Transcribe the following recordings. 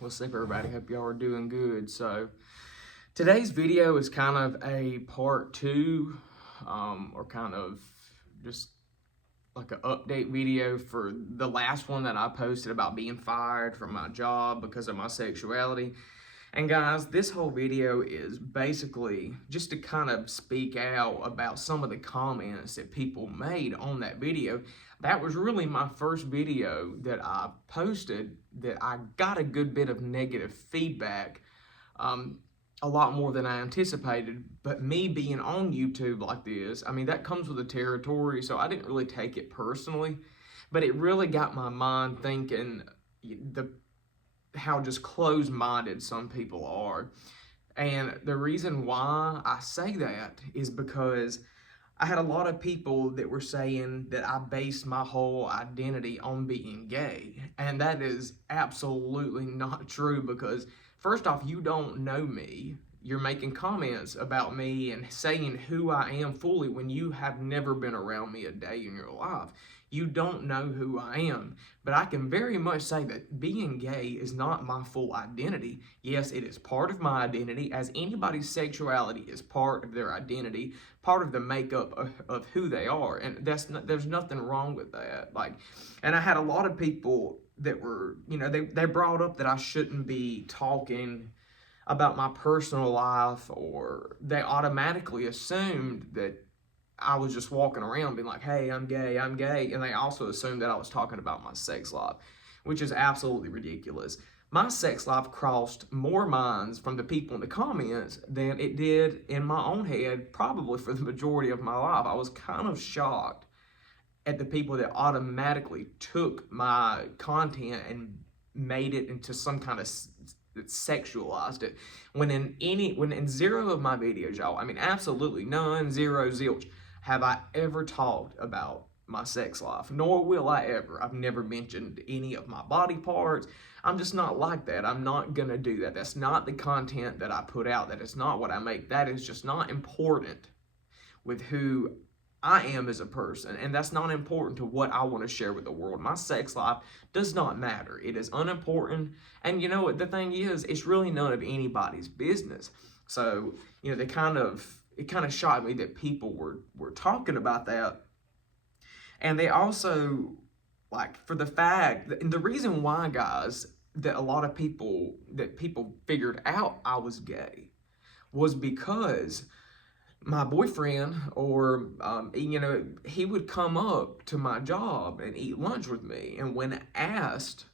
What's up, everybody? Hope y'all are doing good. So today's video is kind of a part two, or kind of just like an update video for the last one that I posted about being fired from my job because of my sexuality. And guys, this whole video is basically just to kind of speak out about some of the comments that people made on that video. That was really my first video that I posted that I got a good bit of negative feedback, a lot more than I anticipated. But me being on YouTube like this, I mean, that comes with the territory, so I didn't really take it personally. But it really got my mind thinking how just closed-minded some people are. And the reason why I say that is because I had a lot of people that were saying that I based my whole identity on being gay. And that is absolutely not true because, first off, you don't know me. You're making comments about me and saying who I am fully when you have never been around me a day in your life. You don't know who I am. But I can very much say that being gay is not my full identity. Yes, it is part of my identity, as anybody's sexuality is part of their identity, part of the makeup of who they are. And there's nothing wrong with that. And I had a lot of people that were, they brought up that I shouldn't be talking about my personal life, or they automatically assumed that I was just walking around being like, hey, I'm gay, and they also assumed that I was talking about my sex life, which is absolutely ridiculous. My sex life crossed more minds from the people in the comments than it did in my own head, probably for the majority of my life. I was kind of shocked at the people that automatically took my content and made it into some kind of sexualized it, when in zero of my videos, y'all, I mean, absolutely none, zero, zilch, have I ever talked about my sex life, nor will I ever. I've never mentioned any of my body parts. I'm just not like that. I'm not gonna do that. That's not the content that I put out. That is not what I make. That is just not important with who I am as a person, and that's not important to what I want to share with the world. My sex life does not matter. It is unimportant, and you know what the thing is, it's really none of anybody's business. So, it kind of shocked me that people were talking about that. And they also, for the fact that, and the reason why, guys, that a lot of people figured out I was gay was because my boyfriend, or he would come up to my job and eat lunch with me, and when asked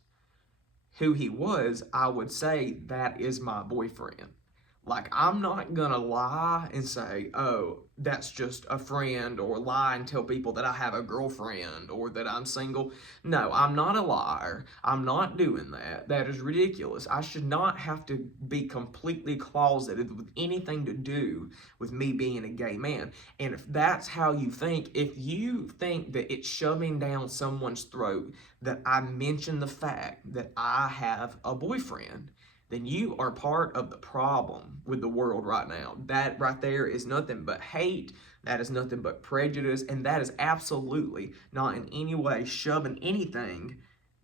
who he was, I would say, that is my boyfriend. I'm not gonna lie and say, oh, that's just a friend, or lie and tell people that I have a girlfriend or that I'm single. No, I'm not a liar. I'm not doing that. That is ridiculous. I should not have to be completely closeted with anything to do with me being a gay man. And if that's how you think, if you think that it's shoving down someone's throat that I mention the fact that I have a boyfriend, then you are part of the problem with the world right now. That right there is nothing but hate. That is nothing but prejudice. And that is absolutely not in any way shoving anything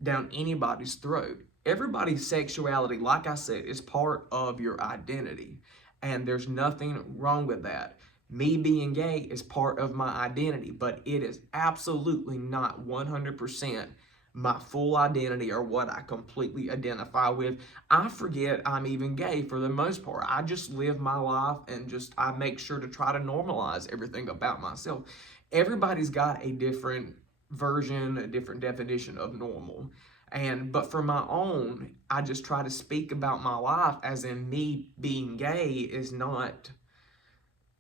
down anybody's throat. Everybody's sexuality, like I said, is part of your identity. And there's nothing wrong with that. Me being gay is part of my identity, but it is absolutely not 100% my full identity or what I completely identify with. I forget I'm even gay for the most part. I just live my life and I make sure to try to normalize everything about myself. Everybody's got a different version, a different definition of normal. But for my own, I just try to speak about my life as in me being gay is not,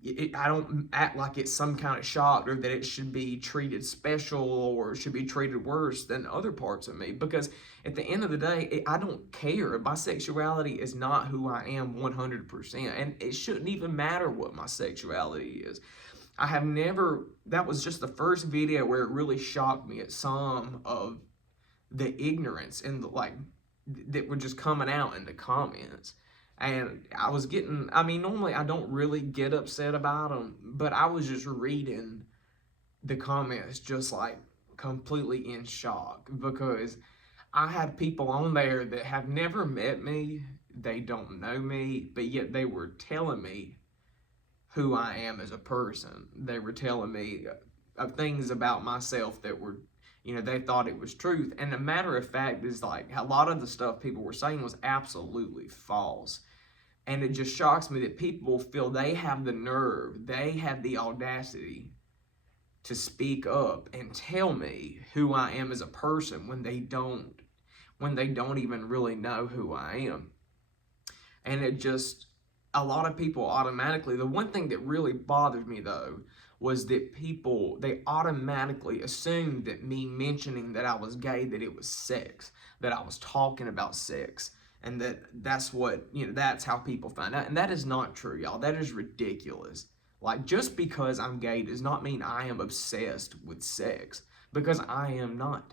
I don't act like it's some kind of shock, or that it should be treated special or should be treated worse than other parts of me. Because at the end of the day, I don't care. My sexuality is not who I am 100%. And it shouldn't even matter what my sexuality is. I have never, that was just the first video where it really shocked me at some of the ignorance and that were just coming out in the comments. And I was getting, normally I don't really get upset about them, but I was just reading the comments just completely in shock, because I have people on there that have never met me, they don't know me, but yet they were telling me who I am as a person. They were telling me of things about myself that were, they thought it was truth. And the matter of fact is, like, a lot of the stuff people were saying was absolutely false. And it just shocks me that people feel they have the nerve, they have the audacity to speak up and tell me who I am as a person when they don't even really know who I am. And it just, a lot of people automatically, the one thing that really bothered me though was that people, they automatically assumed that me mentioning that I was gay, that it was sex, that I was talking about sex, and that's what, that's how people find out. And that is not true, y'all. That is ridiculous. Like, just because I'm gay does not mean I am obsessed with sex, because I am not.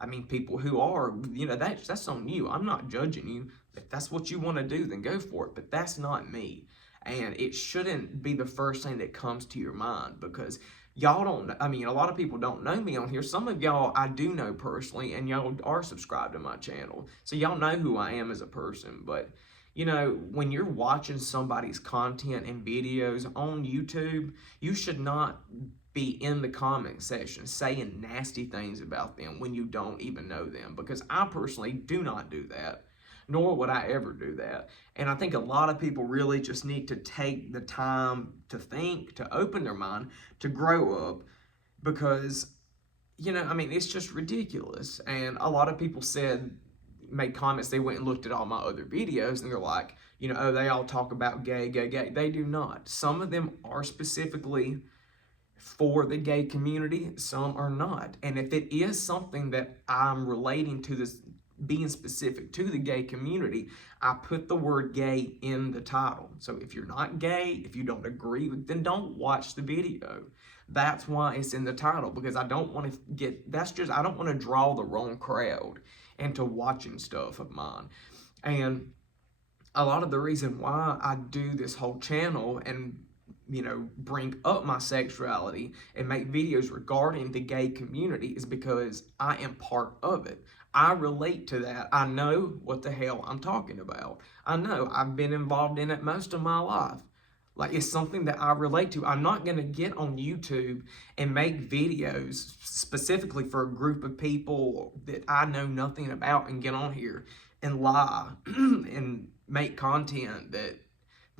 I mean, people who are, that's on you. I'm not judging you. If that's what you want to do, then go for it. But that's not me. And it shouldn't be the first thing that comes to your mind, because y'all don't, a lot of people don't know me on here. Some of y'all I do know personally, and y'all are subscribed to my channel. So y'all know who I am as a person. But, when you're watching somebody's content and videos on YouTube, you should not be in the comment section saying nasty things about them when you don't even know them, because I personally do not do that, nor would I ever do that. And I think a lot of people really just need to take the time to think, to open their mind, to grow up, because, it's just ridiculous. And a lot of people made comments, they went and looked at all my other videos, and they're like, oh, they all talk about gay, gay, gay. They do not. Some of them are specifically for the gay community, some are not. And if it is something that I'm relating to, this being specific to the gay community, I put the word gay in the title. So if you're not gay, if you don't agree with, then don't watch the video. That's why it's in the title, because I don't want to I don't want to draw the wrong crowd into watching stuff of mine. And a lot of the reason why I do this whole channel and bring up my sexuality and make videos regarding the gay community is because I am part of it. I relate to that. I know what the hell I'm talking about. I know I've been involved in it most of my life. Like, it's something that I relate to. I'm not going to get on YouTube and make videos specifically for a group of people that I know nothing about and get on here and lie and make content that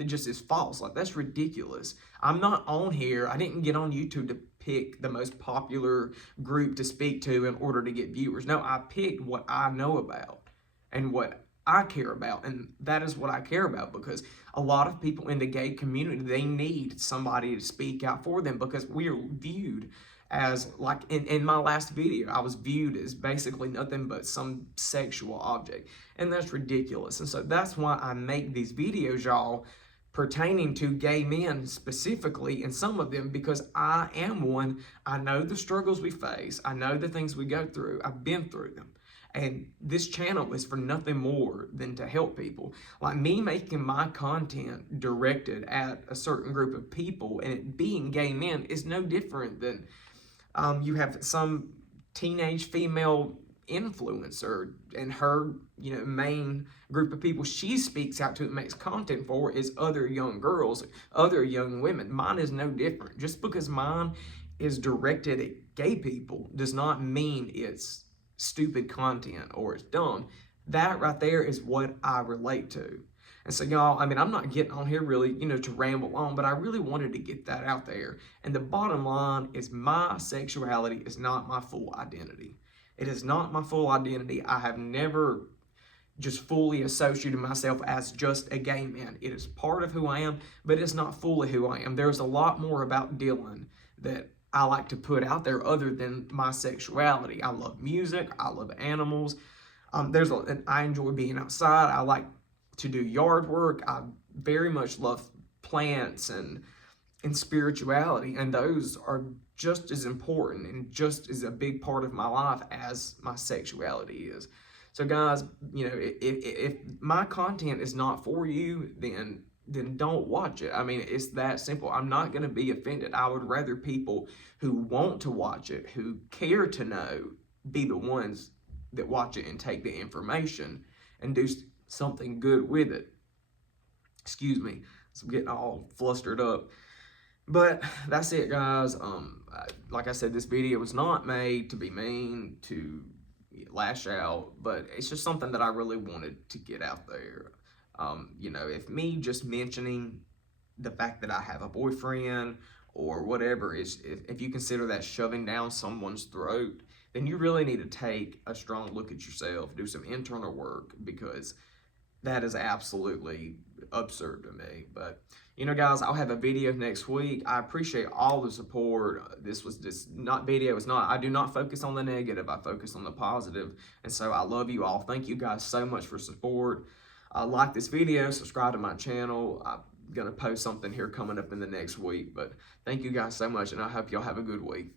just is false. Like, that's ridiculous. I'm not on here. I didn't get on YouTube to pick the most popular group to speak to in order to get viewers. No, I picked what I know about and what I care about, and that is what I care about, because a lot of people in the gay community, they need somebody to speak out for them, because we are viewed as, like in my last video, I was viewed as basically nothing but some sexual object, and that's ridiculous. And so that's why I make these videos, y'all, pertaining to gay men specifically, and some of them, because I am one. I know the struggles we face. I know the things we go through. I've been through them. And this channel is for nothing more than to help people. Like, me making my content directed at a certain group of people, and it being gay men, is no different than you have some teenage female influencer, and her main group of people she speaks out to and makes content for is other young girls, other young women. Mine is no different. Just because mine is directed at gay people does not mean it's stupid content or it's dumb. That right there is what I relate to. And so, y'all, I'm not getting on here really, to ramble on, but I really wanted to get that out there. And the bottom line is, my sexuality is not my full identity. It is not my full identity. I have never just fully associated myself as just a gay man. It is part of who I am, but it's not fully who I am. There's a lot more about Dylan that I like to put out there other than my sexuality. I love music. I love animals. I enjoy being outside. I like to do yard work. I very much love plants and spirituality, and those are just as important and just as a big part of my life as my sexuality is. So, guys, if my content is not for you, then don't watch it. It's that simple. I'm not going to be offended. I would rather people who want to watch it, who care to know, be the ones that watch it and take the information and do something good with it. Excuse me, I'm getting all flustered up. But that's it, guys. Like I said, this video was not made to be mean, to lash out, but it's just something that I really wanted to get out there. You know, if me just mentioning the fact that I have a boyfriend or whatever is, if you consider that shoving down someone's throat, then you really need to take a strong look at yourself, do some internal work, because that is absolutely absurd to me. But you know, guys, I'll have a video next week. I appreciate all the support. This was just not video. It's not, I do not focus on the negative. I focus on the positive. And so I love you all. Thank you guys so much for support. Like this video, subscribe to my channel. I'm going to post something here coming up in the next week. But thank you guys so much, and I hope y'all have a good week.